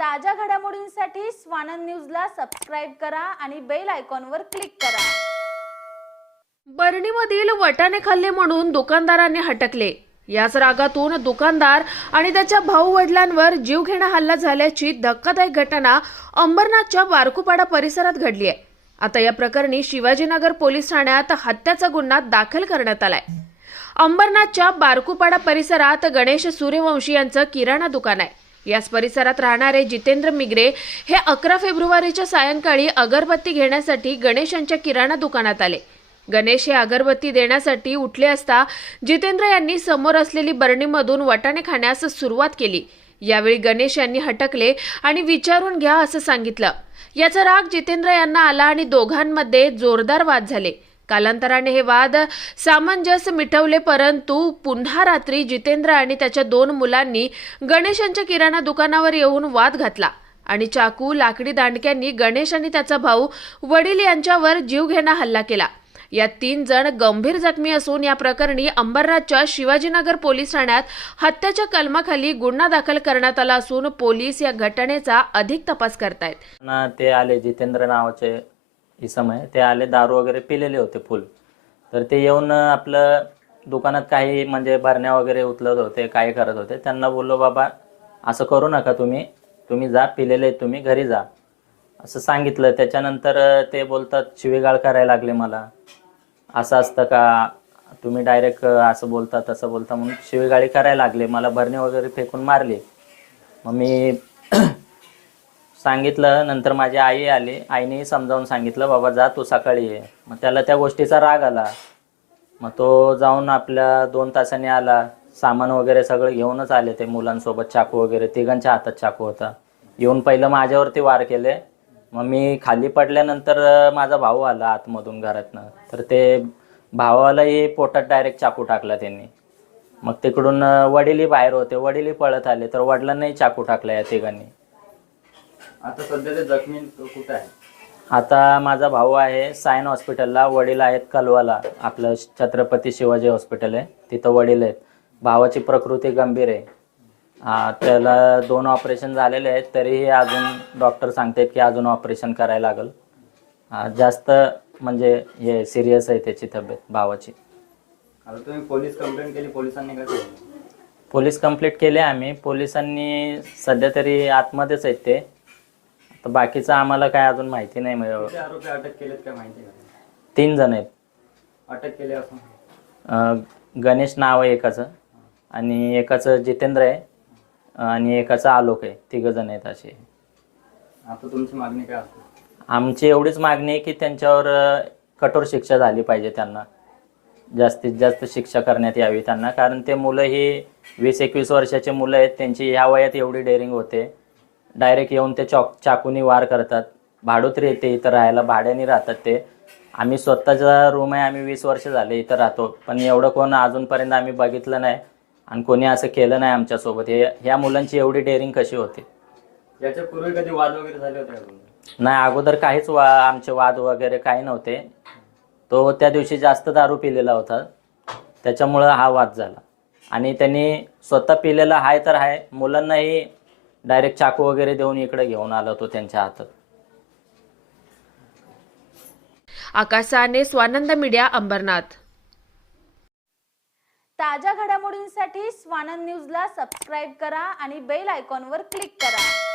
ताज्या घडामोडींसाठी स्वानंद न्यूजला सबस्क्राईब करा आणि बेल आयकॉनवर क्लिक करा. बर्णीमधील वटाणे खाल्ले म्हणून दुकानदारांनी हटकले. याच रागातून दुकानदार आणि त्याच्या भाऊ वडिलांवर जीवघेणा हल्ला झाल्याची धक्कादायक घटना अंबरनाथच्या बारकुपाडा परिसरात घडली आहे आता या प्रकरणी शिवाजीनगर पोलीस ठाण्यात हत्याचा गुन्हा दाखल करण्यात आलाय. अंबरनाथच्या बारकुपाडा परिसरात गणेश सूर्यवंशी यांचं किराणा दुकान आहे. याच परिसरात राहणारे जितेंद्र मिगरे हे अकरा फेब्रुवारीच्या सायंकाळी अगरबत्ती घेण्यासाठी गणेशांच्या किराणा दुकानात आले. गणेश हे अगरबत्ती देण्यासाठी उठले असता जितेंद्र यांनी समोर असलेली बरणीमधून वटाणे खाण्यास सुरुवात केली. यावेळी गणेश यांनी हटकले आणि विचारून घ्या असं सांगितलं. याचा राग जितेंद्र यांना आला आणि दोघांमध्ये जोरदार वाद झाले. कालांतराने हे वाद सामंजस्य मिटवले परंतु पुन्हा रात्री जितेंद्र आणि त्याच्या दोन मुलांनी गणेशांच्या किराणा दुकानावर येऊन वाद घातला आणि चाकू लाकडी दांडक्यांनी गणेश आणि त्याचा भाऊ वडील यांच्यावर जीवघेणा हल्ला केला. या तीन जण गंभीर जखमी असून या प्रकरणी अंबरनाथच्या शिवाजीनगर पोलीस ठाण्यात हत्याच्या कलमाखाली गुन्हा दाखल करण्यात आला असून पोलीस या घटनेचा अधिक तपास करतायत. ते आले जितेंद्र नावाचे इसम आहे ते आले दारू वगैरे पिलेले होते फुल. तर ते येऊन आपलं दुकानात काही म्हणजे भरण्या वगैरे उचलत होते काही करत होते. त्यांना बोललो बाबा असं करू नका तुम्ही. तुम्ही जा पिलेले तुम्ही घरी जा. असं सांगितलं. त्याच्यानंतर ते बोलतात शिवेगाळ करायला लागले मला. असं असतं का? तुम्ही डायरेक्ट असं बोलता तसं बोलता. म्हणून शिवेगाळी करायला लागले. मला भरणी वगैरे फेकून मारली. मग मी सांगितलं नंतर माझी आई आली. आईने समजावून सांगितलं बाबा जा तू सकाळी ये. मग त्याला त्या गोष्टीचा राग आला. मग तो जाऊन आपल्या दोन तासाने आला. सामान वगैरे सगळं घेऊनच आले ते मुलांसोबत चाकू वगैरे. तिघांच्या हातात चाकू होता. येऊन पहिलं माझ्यावरती वार केले. मग मी खाली पडल्यानंतर माझा भाऊ आला आतमधून घरातनं. तर ते भावालाही पोटात डायरेक्ट चाकू टाकला त्यांनी. मग तिकडून वडीलही बाहेर होते. वडीलही पळत आले. तर वडिलांनाही चाकू टाकला या तिघांनी. आता सध्या ते जखमी कुठे आहे? आता माझा भाऊ आहे सायन हॉस्पिटलला. वडील आहेत कलवाला. आपलं छत्रपती शिवाजी हॉस्पिटल आहे. तिथं वडील आहेत. भावाची प्रकृती गंभीर आहे. त्याला दोन ऑपरेशन झालेले आहेत. तरीही अजून डॉक्टर सांगतात की अजून ऑपरेशन करायला लागेल. जास्त म्हणजे हे सिरियस आहे त्याची तब्येत भावाची. आता तुम्ही पोलीस कंप्लेंट केली पोलिसांनी काय केलं? पोलीस कंप्लीट केले आम्ही. पोलिसांनी सध्या तरी आतमध्येच आहेत ते. आता बाकीचं आम्हाला काय अजून माहिती नाही किती आरोपी अटक केलेत काय माहिती का? तीन जण आहेत. अटक केली असं अं, गणेश नाव आहे एकाचं आणि एकाचं जितेंद्र आहे आणि एकाचं आलोक आहे. तिघ जण आहेत असे. आता तुमची मागणी काय असते? आमची एवढीच मागणी आहे की त्यांच्यावर अं, कठोर शिक्षा झाली पाहिजे त्यांना. जास्तीत जास्त शिक्षा करण्यात यावी त्यांना. कारण ते मुलं ही वीस एकवीस वर्षाचे मुलं आहेत. त्यांची ह्या वयात एवढी डेअरिंग होते. डायरेक्ट येऊन ते चॉक चाकूनी वार करतात. भाडोत्री येते इथं राहायला भाड्याने राहतात ते. आम्ही स्वतःचा रूम आहे आम्ही वीस वर्ष झाले इथं राहतो. पण एवढं कोण अजूनपर्यंत आम्ही बघितलं नाही आणि कोणी असं केलं नाही आमच्यासोबत. हे ह्या मुलांची एवढी डेअरिंग कशी होते? याच्या पूर्वी कधी वाद वगैरे झाले होते का तुमचे? नाही अगोदर काहीच वा आमचे वाद वगैरे काही नव्हते. तो त्या दिवशी जास्त दारू पिलेला होता. त्याच्यामुळं हा वाद झाला. आणि त्यांनी स्वतः पिलेला आहे तर आहे मुलांनाही डायरेक्ट चाकू वगैरे देऊन इकडे घेऊन आला तो त्यांच्या हातात. आकाश साने स्वानंद मीडिया अंबरनाथ. ताज्या घडामोडींसाठी स्वानंद न्यूजला सबस्क्राईब करा आणि बेल आयकॉनवर क्लिक करा.